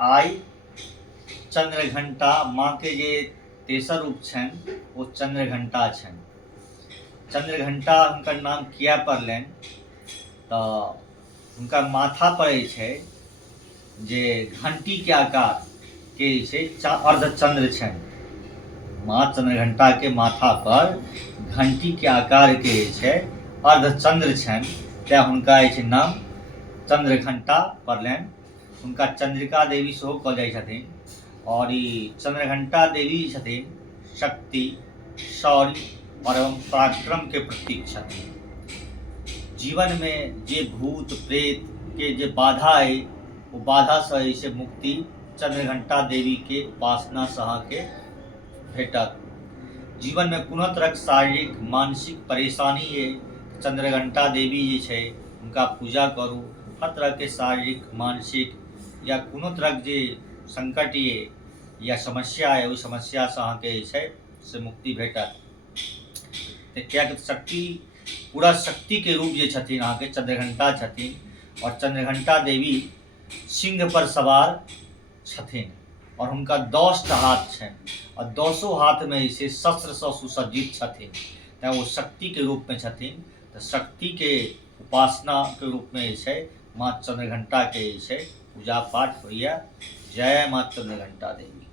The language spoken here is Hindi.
आई चंद्रघंटा माँ के जे तेसर रूप छनि वो चंद्रघंटा छनि। चंद्रघंटा हुनकर नाम किया पड़लनि तऽ हुनकर माथा पर जे छै जे घंटी के आकार के जे छै अर्धचंद्र छनि। माँ चंद्रघंटा के माथा पर घंटी के आकार के जे छै अर्धचंद्र छनि, तें हुनका जे छै नाम चंद्रघंटा पड़लनि। हुनका चंद्रिका देवी सेहो कहल जाइ छथिन। और ई चंद्रघंटा देवी छथिन शक्ति, शौर्य और एवं पराक्रम के प्रतीक छथिन। जीवन में जे भूत प्रेत के जे बाधा है वो बाधा से से मुक्ति चंद्रघंटा देवी के उपासना से अहाँके भेटत। जीवन में कोनो तरह शारीरिक मानसिक परेशानी है, चंद्रघंटा देवी जे छै हुनका पूजा करू। हर तरह के शारीरिक मानसिक या कोनो तरह जे संकट ये या समस्या है, उस समस्या से अहाँके जे छै से मुक्ति भेटत। कियाकि शक्ति पूरा शक्ति के रूप जे छथिन अहाँके चंद्रघंटा छथिन। और चंद्रघंटा देवी सिंह पर सवार छथिन और हुनका 10टा हाथ छनि और 10 हाथ में से शस्त्र से सुसज्जित छथिन, तें वो शक्ति के रूप में छथिन। तो शक्ति के उपासना के रूप में जे छै माँ चंद्रघंटा के जे छै पूजा पाठ होइए। जय माँ चंद्रघंटा देवी।